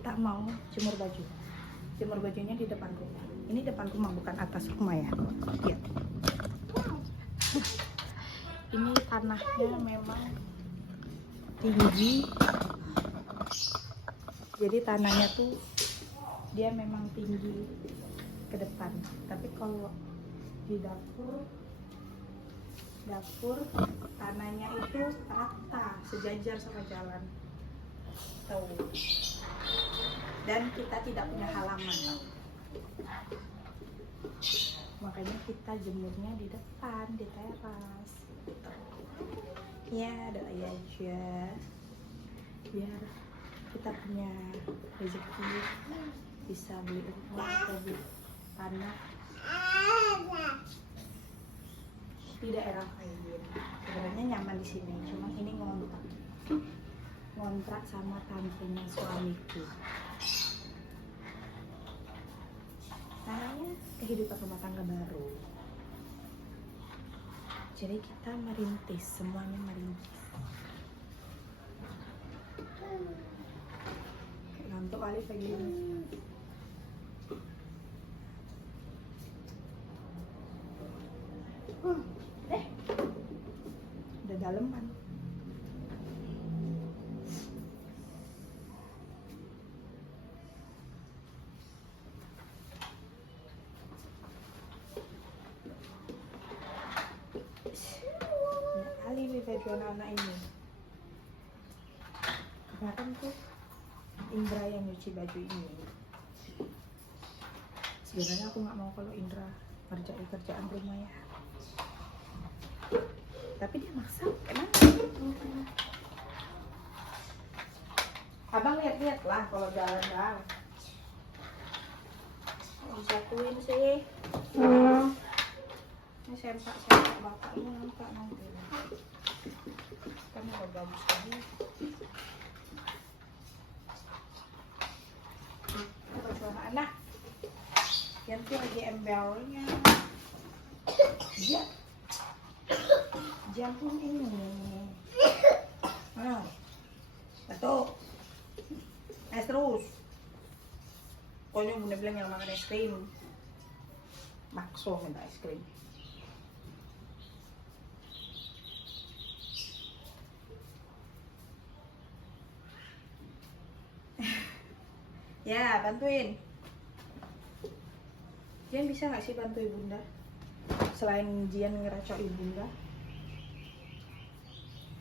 kita mau jemur baju. Jemur bajunya di depan rumah. Ini depan rumah, bukan atas rumah ya. Lihat. Ini tanahnya memang tinggi. Jadi tanahnya tuh dia memang tinggi ke depan. Tapi kalau di dapur tanahnya itu rata, sejajar sama jalan. Tuh. Dan kita tidak punya halaman. Makanya kita jemurnya di depan, di teras. Ya, doa aja biar kita punya rezeki, bisa beli rumah atau beli tanah di daerah lain. Sebenarnya nyaman di sini, cuma ini ngontrak sama tantenya suamiku. Kayaknya kehidupan rumah tangga baru. Jadi kita merintis, semuanya merintis. Ngantuk kali pagi ini. Udah daleman. Kali nih baju anak-anak ini. Kemarin tuh Indra yang nyuci baju ini. Sebenarnya aku nggak mau kalau Indra ngerjain kerjaan rumah ya. Tapi dia maksa, emang. Abang lihat-lihat lah kalau jalan-jalan. Disatuin sih. Ini sempak bapak ini nampak nanti. Kan udah bagus tadi. Baju anak yang tuh lagi embelnya. Dia jantung ini. Betul. Es terus. Pokoknya bunda bilang yang makan es krim. Makso minta es krim. Ya, bantuin. Jian bisa nggak sih bantu ibunda? Selain Jian ngeracok ibunda.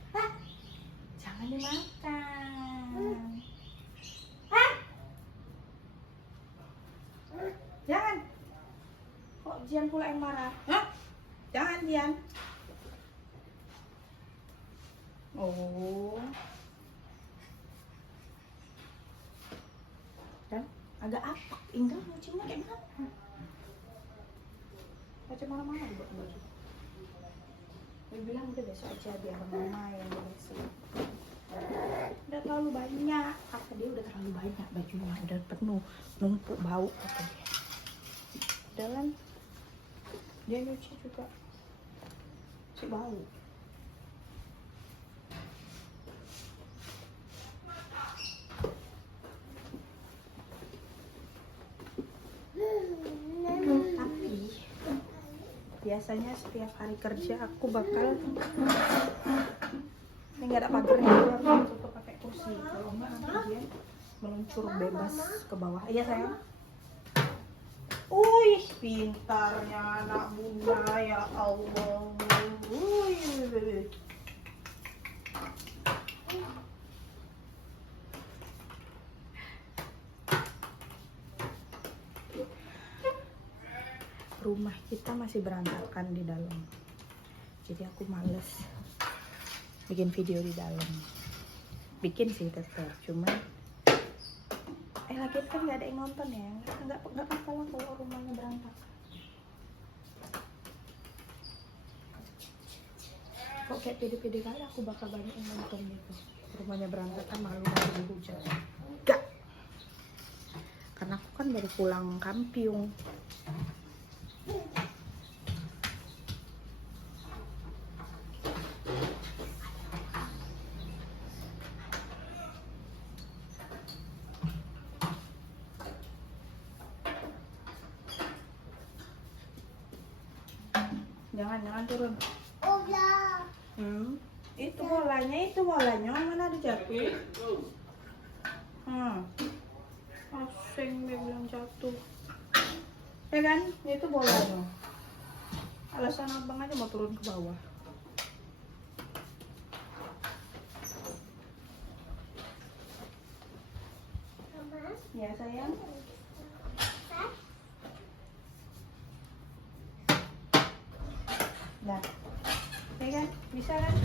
Hah? Jangan dimakan. Hah? Jangan. Kok Jian pula yang marah? Hah? Jangan Jian. Oh. Dan agak apek. Indra nyucinya kayak mana? Macam mana-mana dibuat baju. Dia bilang udah besok aja biar mama yang beresin. Udah terlalu banyak. Kata dia udah terlalu banyak bajunya, udah penuh, numpuk bau kata dia. Dan dia nyuci juga si bau. Tapi biasanya setiap hari kerja aku bakal ini nggak ada pagarnya, aku harus tutup pakai kursi. Kalau enggak nanti dia meluncur bebas ke bawah. Iya sayang. Wih, pintarnya anak bunda ya Allah. Wih. Rumah kita masih berantakan di dalam, jadi aku males bikin video di dalam. Bikin sih tetap, cuma lagi kan nggak ada yang nonton ya, nggak apa-apa lah kalau rumahnya berantakan. Kok kayak pede-pede kali aku bakal banyak yang nonton gitu. Rumahnya berantakan malu lagi hujan. Enggak, karena aku kan baru pulang kampung. Jangan turun. Itu bolanya mana ada jatuh? Asing dia bilang jatuh. Ya kan? Itu bolanya. Alasan abang aja mau turun ke bawah. Ya sayang. Nah, ya kan? Bisa kan?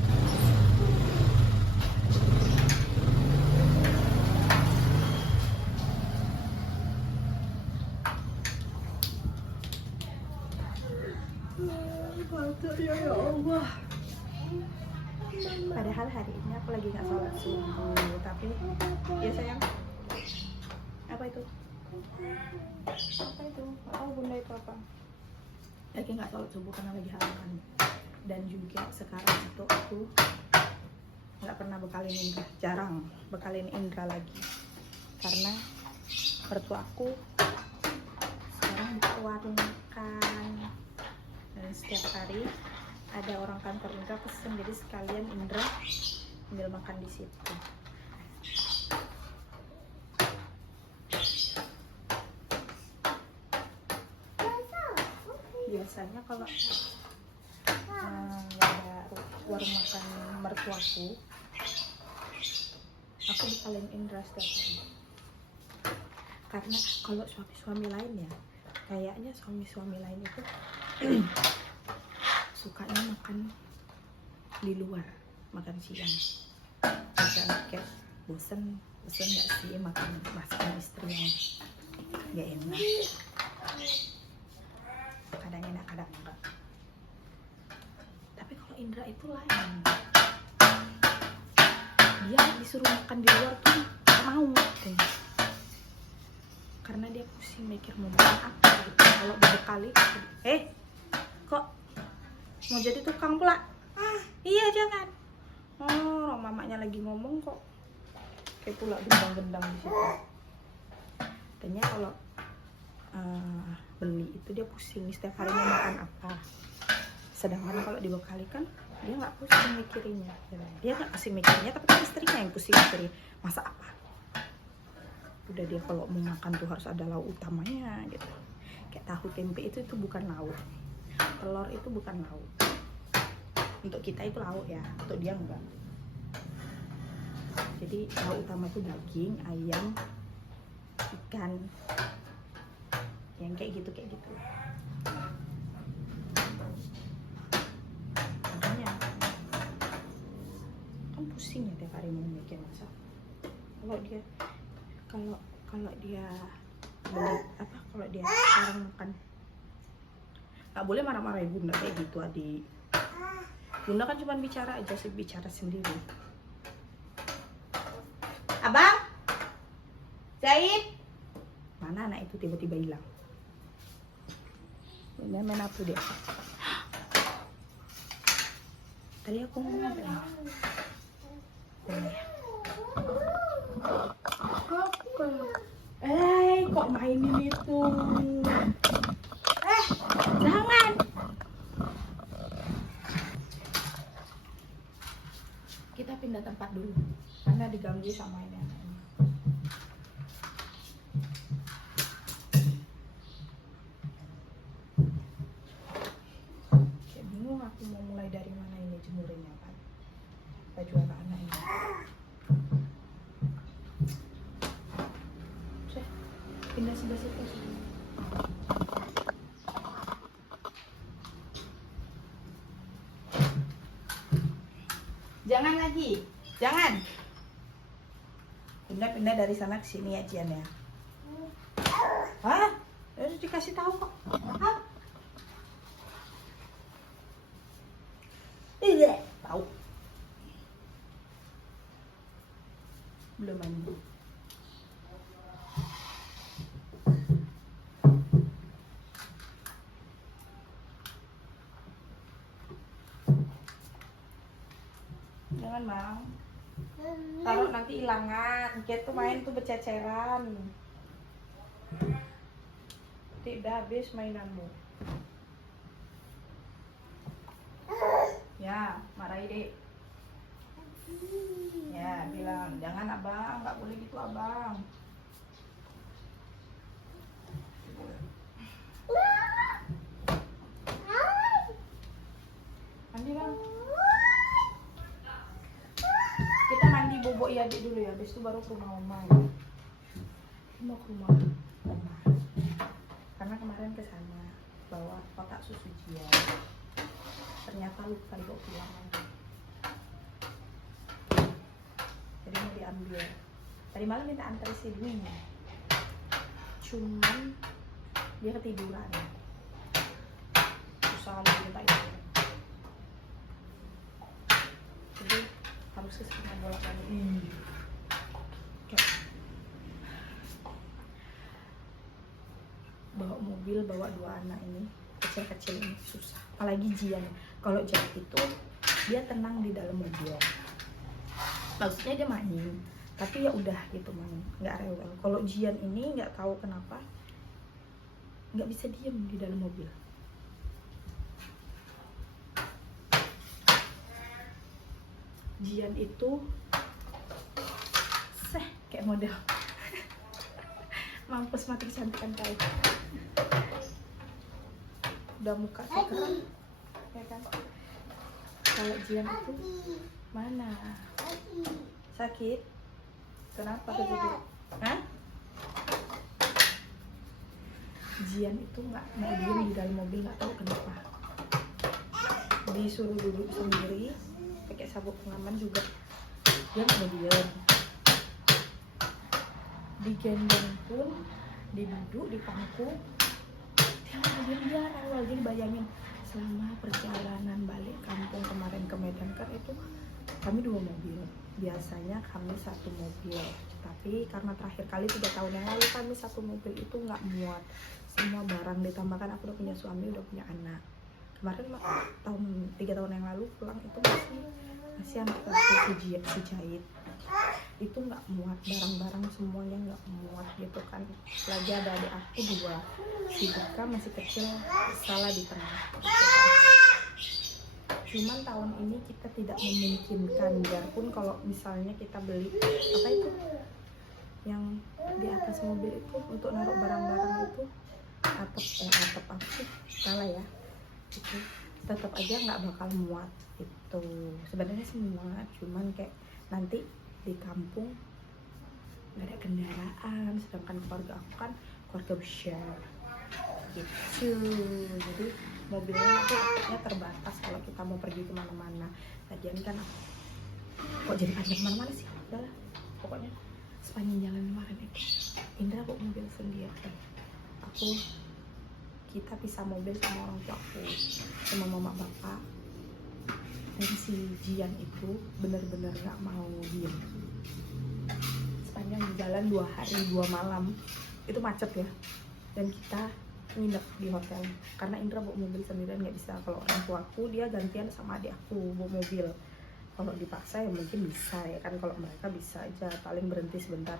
Ya Allah. Padahal hari ini aku lagi nggak sholat subuh, tapi ya sayang. Apa itu? Nggak tahu bunda itu apa. Lagi nggak sholat subuh karena lagi halangan. Dan juga sekarang itu aku nggak pernah bekalin Indra, jarang bekalin Indra lagi karena mertua aku sekarang buka warung makan dan setiap hari ada orang kantor Indra pesen, jadi sekalian Indra ambil makan di situ. Biasanya kalau ada warung makan mertuaku, aku bekalin Indra setiap hari. Karena kalau suami-suami lain ya, kayaknya suami-suami lain itu sukanya makan di luar, makan siang. Misalnya kayak bosen nggak sih makan masakan istri yang nggak enak. Kadang enak, kadang enggak. Tapi kalau Indra itu lain. Dia disuruh makan di luar tuh nggak mau deh. Karena dia pusing mikir mau makan apa gitu. Kalau dibekali, kok mau jadi tukang pula? Iya jangan. Orang mamanya lagi ngomong kok kayak pula gendang-gendang di situ. Katanya kalau beli itu dia pusing setiap hari mau makan apa. Sedangkan kalau dibekali kan dia nggak pusing mikirinnya. Dia nggak pusing mikirinnya, tapi kan istrinya yang pusing mikirin masak apa. Udah dia kalau mau makan tuh harus ada lauk utamanya gitu. Kayak tahu tempe itu bukan lauk. Telur itu bukan lauk. Untuk kita itu lauk ya, untuk dia enggak. Jadi lauk utama itu daging, ayam, ikan, yang kayak gitu. Makanya kan pusing ya tiap hari mau mikir masak. Kalau dia beli apa, kalau dia sekarang makan, nggak boleh marah-marahin bunda kayak gitu adik. Bunda kan cuma bicara aja sih, bicara sendiri. Abang, Zaid, mana anak itu tiba-tiba hilang? Main apa dia? Tadi aku ngomong apa ya? Kok mainin itu? Jangan. Kita pindah tempat dulu karena diganggu sama ini anaknya. Kayak bingung aku mau mulai dari mana ini jemurinnya kan. Baju anak-anak ini. Pindah sebelah situ. Jangan lagi, jangan. Pindah dari sana ke sini ya Cian ya. Hah? Harus dikasih tahu kok. Hah? Iya, tahu. Belum mandi. Jangan bang, taruh nanti hilangan. Kita tuh main tuh berceceran. Tidak habis mainanmu. Ya, marahi dek. Ya, bilang jangan abang, nggak boleh gitu abang. Mandi bang. Kita mandi bobo ya adik dulu ya, habis itu baru ke rumah oma ya. Mau ke rumah oma. Karena kemarin ke sana bawa kotak susu Jian. Ternyata lupa dibawa pulang. Jadi mau diambil. Tadi malam minta antar si Dwi. Cuman dia ketiduran. Susah lagi minta itu. Jadi harus ke sana bolak-balik. Oke. Bawa mobil, bawa dua anak ini kecil-kecil ini susah. Apalagi Jian. Kalau Jian itu dia tenang di dalam mobil. Maksudnya dia main, tapi ya udah gitu main, nggak rewel. Kalau Jian ini nggak tahu kenapa nggak bisa diem di dalam mobil. Jian itu kayak model mampus mati kecantikan kali. Udah muka sekarang ya kan. Kalau Jian itu mana sakit? Kenapa begitu? Hah? Jian itu nggak mau diem di dalam mobil, nggak tahu kenapa. Disuruh duduk sendiri pakai sabuk pengaman juga dia nggak mau diem. Digendong pun, diduduk di pangku dia nggak mau diem, dia rewel. Jadi bayangin selama perjalanan balik kampung kemarin ke Medan kan itu kami 2 mobil. Biasanya kami 1 mobil, tapi karena terakhir kali 3 tahun yang lalu kami 1 mobil itu nggak muat semua barang, ditambahkan aku udah punya suami, udah punya anak. Kemarin 3 tahun yang lalu pulang itu masih anak si Jahit itu nggak muat, barang-barang semuanya nggak muat gitu kan. Lagi ada adik aku 2, si Dika masih kecil, salah di tengah gitu kan. Cuman tahun ini kita tidak memungkinkan, biarpun kalau misalnya kita beli apa itu yang di atas mobil itu untuk naruh barang-barang itu atap apa sih, salah ya, itu tetap aja nggak bakal muat itu. Sebenarnya sih muat, cuman kayak nanti di kampung nggak ada kendaraan, sedangkan keluarga aku kan keluarga besar gitu. Jadi mobilnya itu terbatas kalau kita mau pergi kemana-mana. Lagian kan kok jadi panjang kemana-mana sih, udah pokoknya sepanjang jalan kemarin itu Indra bawa mobil sendiri, kita pisah mobil sama orang tua aku, sama mama bapak. Dan si Jian itu benar-benar nggak mau diem. Sepanjang jalan 2 hari 2 malam itu macet ya, dan kita nginep di hotel karena Indra bawa mobil sendirian nggak bisa. Kalau orang tua aku dia gantian sama adik aku bawa mobil. Kalau dipaksa ya mungkin bisa ya kan, kalau mereka bisa aja paling berhenti sebentar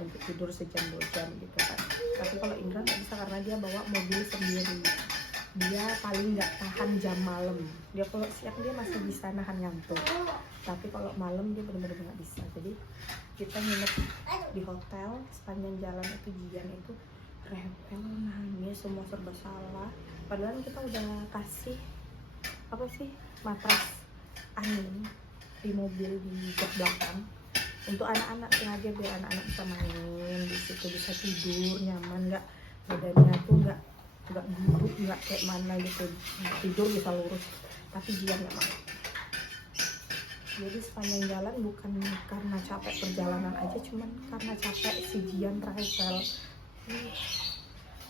untuk tidur sejam 2 jam gitu kan. Tapi kalau Indra nggak bisa karena dia bawa mobil sendiri. Dia paling nggak tahan jam malam. Dia kalau siang dia masih bisa nahan ngantuk, tapi kalau malam dia benar-benar nggak bisa. Jadi kita nginep di hotel. Sepanjang jalan itu Jian itu rewel, nangis, semua serba salah. Padahal kita udah kasih apa sih, matras angin di mobil di jok belakang untuk anak-anak, sengaja biar anak-anak bisa main di situ, bisa tidur nyaman, nggak badannya tuh nggak buruk, nggak kayak mana gitu, tidur bisa lurus. Tapi Jian nggak mau. Jadi sepanjang jalan bukan karena capek perjalanan aja, cuman karena capek si Jian rewel,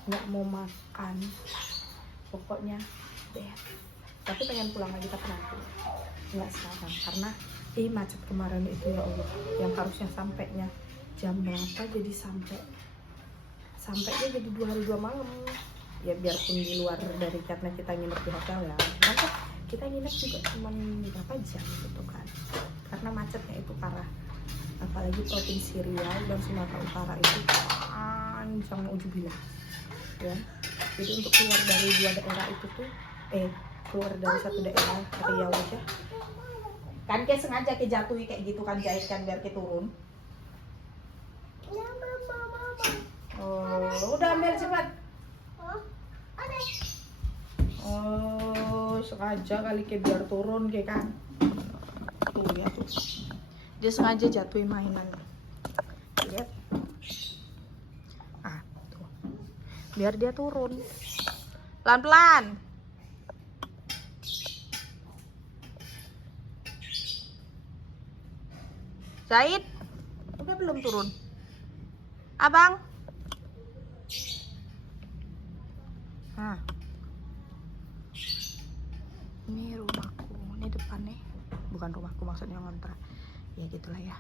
nggak mau makan, pokoknya deh. Tapi pengen pulang lagi tapi nanti, nggak sekarang karena macet kemarin itu ya Allah, yang harusnya sampainya jam berapa jadi sampainya jadi 2 hari 2 malam. Ya biarpun di luar dari karena kita nginep di hotel ya, maka kita nginep juga cuma berapa jam gitu kan, karena macetnya itu parah. Apalagi provinsi Riau dan Sumatera Utara itu panjang ujubillah ya. Jadi untuk keluar dari 2 daerah itu tuh keluar dari satu daerah Riau aja kan kayak sengaja kayak jatuhi kayak gitu kan jahit kan biar kayak turun. Oh udah ambil cepat. Oh sengaja kali kayak biar turun kayak kan tuh ya tuh dia sengaja jatuhin mainan lihat tuh biar dia turun pelan-pelan. Zaid, udah belum turun? Abang? Nah, ini rumahku, ini depan nih, bukan rumahku maksudnya ngontrak, ya gitulah ya.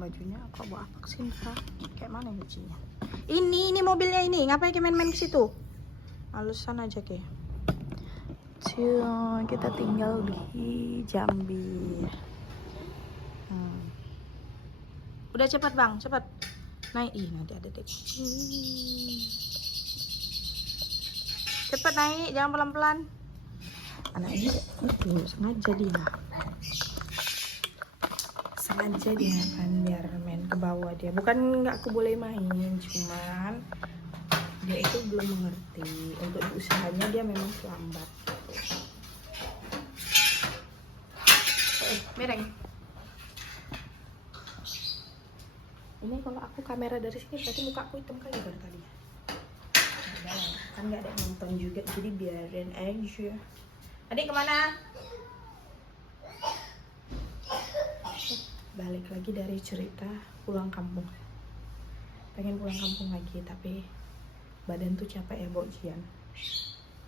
Bajunya kok bawa apa kesini kak? Kayak mana bajunya? Ini mobilnya ini, ngapain kayak main-main ke situ? Alasan aja kayak. Kita tinggal di Jambi. Udah cepat bang, cepat naik. Nanti ada dek. Cepat naik, jangan pelan-pelan. Anak ini itu sengaja dia kan biar main ke bawah dia. Bukan nggak aku boleh main, cuman dia itu belum mengerti. Untuk usahanya dia memang terlambat. Mereng. Ini kalau aku kamera dari sini berarti muka aku hitam kali dari tadi. Kan nggak ada yang nonton juga, jadi biarin aja. Adik kemana? Balik lagi dari cerita pulang kampung. Pengen pulang kampung lagi, tapi badan tuh capek ya Jian.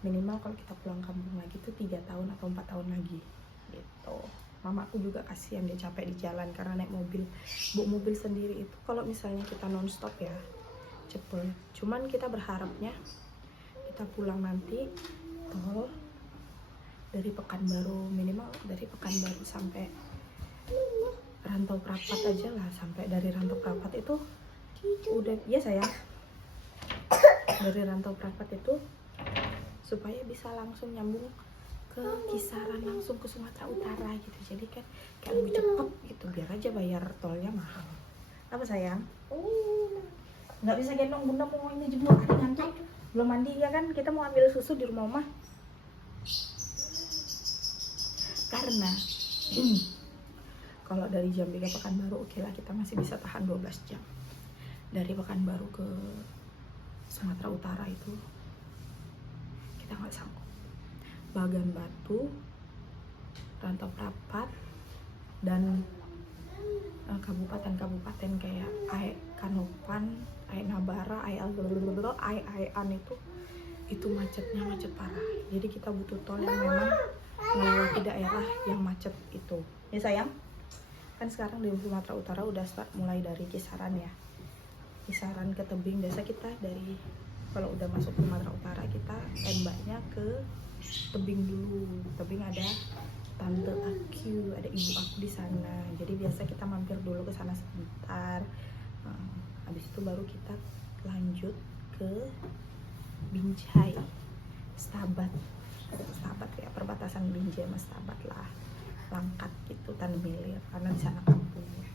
Minimal kalau kita pulang kampung lagi tuh 3 tahun atau 4 tahun lagi gitu. Mamaku juga kasihan, dia capek di jalan karena naik mobil. Mobil sendiri itu kalau misalnya kita nonstop ya cepet. Cuman kita berharapnya kita pulang nanti tol dari Pekanbaru, minimal dari Pekanbaru sampai Rantau Prapat aja lah. Sampai dari Rantau Prapat itu udah ya sayang, dari Rantau Prapat itu supaya bisa langsung nyambung ke Kisaran, langsung ke Sumatera Utara gitu. Jadi kan kayak lebih cepet gitu, biar aja bayar tolnya mahal. Apa sayang? Nggak bisa gendong bunda, mau ini jemur, adik ngantuk belum mandi ya kan. Kita mau ambil susu di rumah Oma karena kalau dari Jambi ke Pekanbaru oke lah, kita masih bisa tahan 12 jam. Dari Pekanbaru ke Sumatera Utara itu kita nggak sanggup. Bagan Batu, Rantau Prapat, dan kabupaten-kabupaten kayak Kanopan, Nabara, An itu macetnya macet parah. Jadi kita butuh tol yang memang melewati daerah yang macet itu. Ya sayang, kan sekarang di Sumatera Utara udah start mulai dari Kisaran ya. Kisaran ke tebing. Biasa kita dari kalau udah masuk Sumatera Utara kita tembaknya ke tebing dulu. Tebing ada tante aku, ada ibu aku di sana. Jadi biasa kita mampir dulu ke sana sebentar. Habis itu baru kita lanjut ke Binjai, Stabat ya, perbatasan Binjai sama Stabat lah, Langkat gitu, Tanah Milir, karena di sana kampungnya.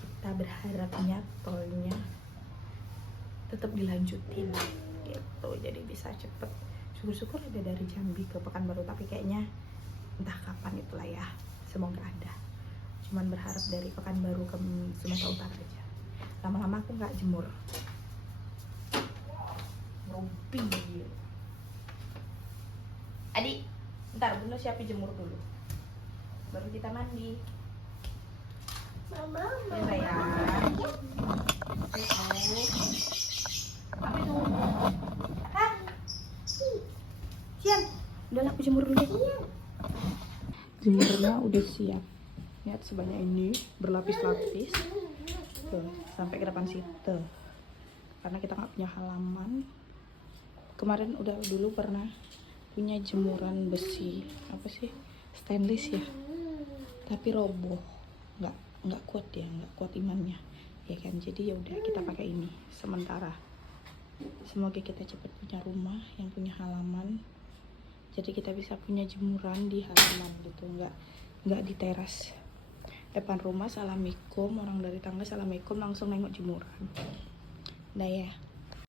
Kita berharapnya tolnya tetap dilanjutin gitu, jadi bisa cepet. Syukur-syukur ada dari Jambi ke Pekanbaru, tapi kayaknya entah kapan itulah ya, semoga ada. Cuman berharap dari Pekanbaru ke Sumatera Utara aja. Lama-lama aku nggak jemur. Rumpi. Adik, ntar bunda siapin jemur dulu, baru kita mandi. Mama, ya sayang. Apa itu? Hah? Siap. Udah lah, aku jemur dulu. Jemurnya udah siap. Lihat sebanyak ini, berlapis-lapis. Tuh, sampai ke depan situ. Karena kita nggak punya halaman. Kemarin udah dulu pernah punya jemuran besi, apa sih? Stainless ya. Tapi roboh. Nggak kuat ya, nggak kuat imannya. Ya kan, jadi ya udah kita pakai ini sementara. Semoga kita cepat punya rumah yang punya halaman jadi kita bisa punya jemuran di halaman gitu, nggak di teras depan rumah. Assalamualaikum, orang dari tangga assalamualaikum, langsung nengok jemuran. Nah ya,